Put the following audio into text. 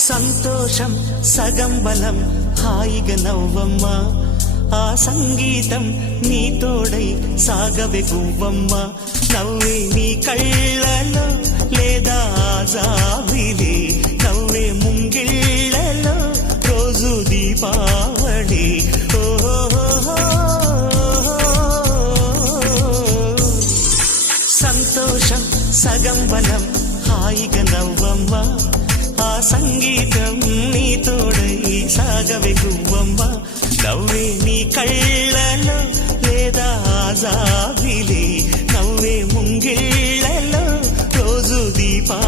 సంతోషం సగం బలం హాయిగా నవ్వమ్మా ఆ సంగీతం నీ తోడై సాగవే గువ్వమ్మ నవ్వే నీ కళ్ళలో లేదా జాబిలి నవ్వే ముంగిళ్ళలో రోజు దీపావళి సంతోషం సగం బలం హాయిగా నవ్వమ్మ ఆ సంగీతం నీ తోడై సాగవే గువ్వమ్మ నవ్వే నీ కళ్ళలో లేదా జాబిలి నవ్వే ముంగిళ్ళలో రోజు దీపా